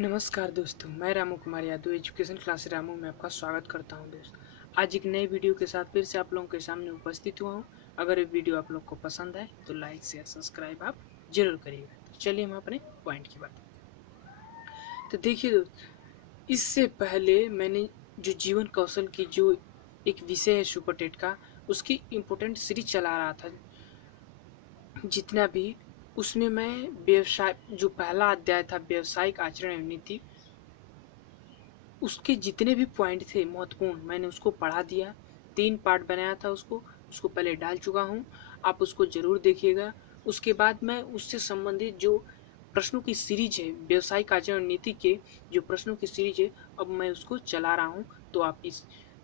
नमस्कार दोस्तों, मैं रामू कुमार यादव एजुकेशन क्लास रामू में आपका स्वागत करता हूं। दोस्त, आज एक नए वीडियो के साथ फिर से आप लोगों के सामने उपस्थित हुआ हूं। अगर ये वीडियो आप लोग को पसंद आए तो लाइक शेयर सब्सक्राइब आप जरूर करिएगा। तो चलिए हम अपने पॉइंट की बात करते। तो देखिए दोस्त, इससे पहले मैंने जो जीवन कौशल की जो एक विषय है सुपर टेट का, उसकी इम्पोर्टेंट सीरीज चला रहा था जितना भी। उसमें मैं व्यवसाय जो पहला अध्याय था व्यवसायिक आचरण एवं नीति, उसके जितने भी पॉइंट थे महत्वपूर्ण मैंने उसको पढ़ा दिया। 3 पार्ट बनाया था उसको पहले डाल चुका हूँ। आप उसको जरूर देखिएगा। उसके बाद मैं उससे संबंधित जो प्रश्नों की सीरीज है, व्यवसायिक आचरण नीति के जो प्रश्नों की सीरीज है, अब मैं उसको चला रहा हूँ। तो आप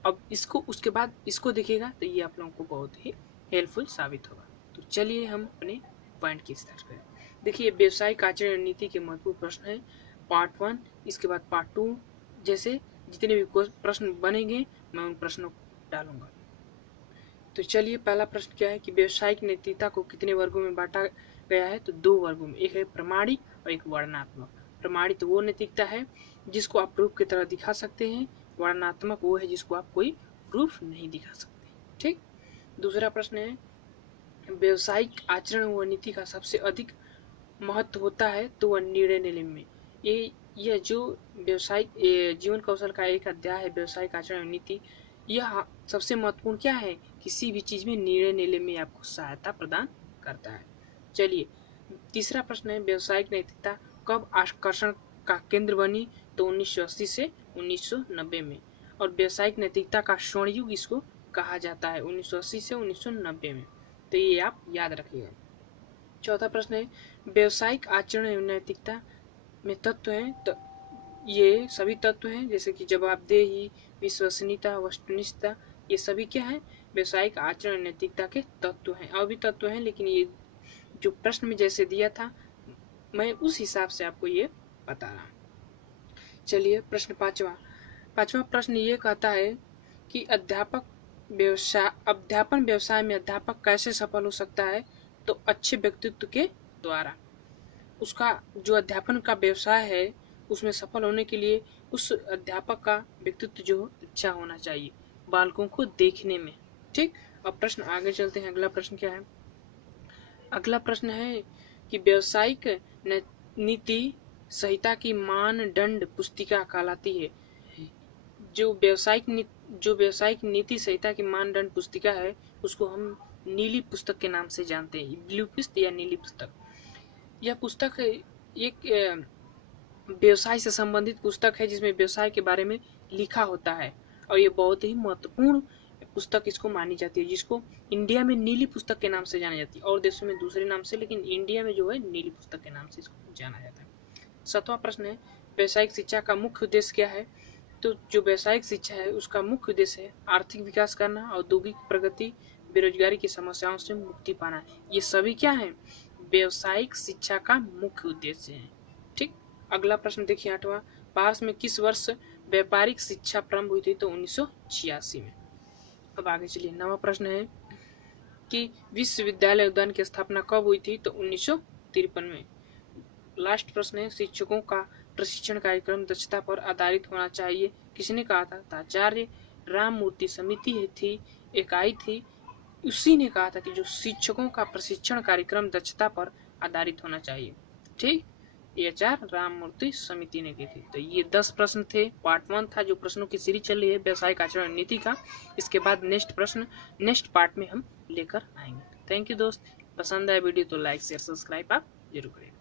अब इसको उसके बाद इसको देखिएगा तो ये आप लोगों को बहुत ही हेल्पफुल साबित होगा। तो चलिए हम अपने पॉइंट की स्टार्ट करें। देखिए, व्यवसायिक आचरण नीति के महत्वपूर्ण प्रश्न है पार्ट 1, इसके बाद पार्ट 2, जैसे जितने भी प्रश्न बनेंगे मैं उन प्रश्नों को डालूंगा। तो चलिए, पहला प्रश्न क्या है कि व्यवसायिक नैतिकता को कितने वर्गों में बांटा गया है? तो 2 वर्गों में, एक है प्रमाणिक और एक वर्णनात्मक। प्रमाणिक तो वो नैतिकता है जिसको आप प्रूफ की तरह दिखा सकते हैं, वर्णनात्मक वो है जिसको आप कोई प्रूफ नहीं दिखा सकते। ठीक। दूसरा प्रश्न है, व्यवसायिक आचरण व नीति का सबसे अधिक महत्व होता है तो वह निर्णय लेने में। यह जो व्यवसायिक जीवन कौशल का एक अध्याय है व्यवसायिक आचरण नीति, यह सबसे महत्वपूर्ण क्या है? किसी भी चीज में निर्णय लेने में आपको सहायता प्रदान करता है। चलिए, तीसरा प्रश्न है, व्यवसायिक नैतिकता कब आकर्षण का केंद्र बनी? तो 1980 से 1990 में। और व्यवसायिक नैतिकता का स्वर्ण युग इसको कहा जाता है, 1980 से 1990 में। तो ये आप याद रखिएगा। चौथा प्रश्न है, व्यवसायिक आचरण एवं नैतिकता में तत्व हैं। तो ये सभी तत्व हैं, जैसे कि जवाबदेही, विश्वसनीयता, वस्तुनिष्ठता, ये सभी क्या है? व्यवसायिक आचरण नैतिकता के तत्व हैं। और भी तत्व हैं, लेकिन ये जो प्रश्न में जैसे दिया था मैं उस हिसाब से आपको ये बता रहा हूँ। चलिए, प्रश्न पांचवा प्रश्न ये कहता है कि अध्यापन व्यवसाय में अध्यापक कैसे सफल हो सकता है? तो अच्छे व्यक्तित्व के द्वारा। उसका जो अध्यापन का व्यवसाय है उसमें सफल होने के लिए उस अध्यापक का व्यक्तित्व जो अच्छा होना चाहिए बालकों को देखने में। ठीक। अब प्रश्न आगे चलते हैं। अगला प्रश्न क्या है? अगला प्रश्न है कि व्यवसायिक नीति संहिता की मानदंड पुस्तिका कहलाती है। जो व्यवसायिक नीति संहिता की मानदंड पुस्तिका है उसको हम नीली पुस्तक के नाम से जानते हैं, ब्लू पुस्तक या नीली पुस्तक। यह पुस्तक एक व्यवसाय से संबंधित पुस्तक है जिसमें व्यवसाय के बारे में लिखा होता है और ये बहुत ही महत्वपूर्ण पुस्तक इसको मानी जाती है, जिसको इंडिया में नीली पुस्तक के नाम से जानी जाती है, और देशों में दूसरे नाम से, लेकिन इंडिया में जो है नीली पुस्तक के नाम से इसको जाना जाता है। 7वां प्रश्न है, व्यवसायिक शिक्षा का मुख्य उद्देश्य क्या है? तो जो व्यवसायिक शिक्षा है उसका मुख्य उद्देश्य है आर्थिक विकास करना, औद्योगिक प्रगति, बेरोजगारी की समस्याओं से मुक्ति पाना। ये सभी क्या है? व्यवसायिक शिक्षा का मुख्य उद्देश्य है। ठीक। अगला प्रश्न देखिए 8वां, भारत में किस वर्ष व्यापारिक शिक्षा प्रारंभ हुई थी? तो 1986 में। अब आगे चलिए, 9वां प्रश्न है कि विश्वविद्यालय उद्यान की स्थापना कब हुई थी? तो 1953 में। लास्ट प्रश्न है, शिक्षकों का प्रशिक्षण कार्यक्रम दक्षता पर आधारित होना चाहिए, किसने कहा था? आचार्य राममूर्ति समिति थी, इकाई थी, उसी ने कहा था कि जो शिक्षकों का प्रशिक्षण कार्यक्रम दक्षता पर आधारित होना चाहिए। ठीक। ये आचार्य राममूर्ति समिति ने की थी। तो ये 10 प्रश्न थे। पार्ट 1 था जो प्रश्नों की सीरीज चल रही है व्यवसायिक आचरण नीति का। इसके बाद नेक्स्ट पार्ट में हम लेकर आएंगे। थैंक यू दोस्त। पसंद आए वीडियो तो लाइक शेयर सब्सक्राइब आप जरूर करें।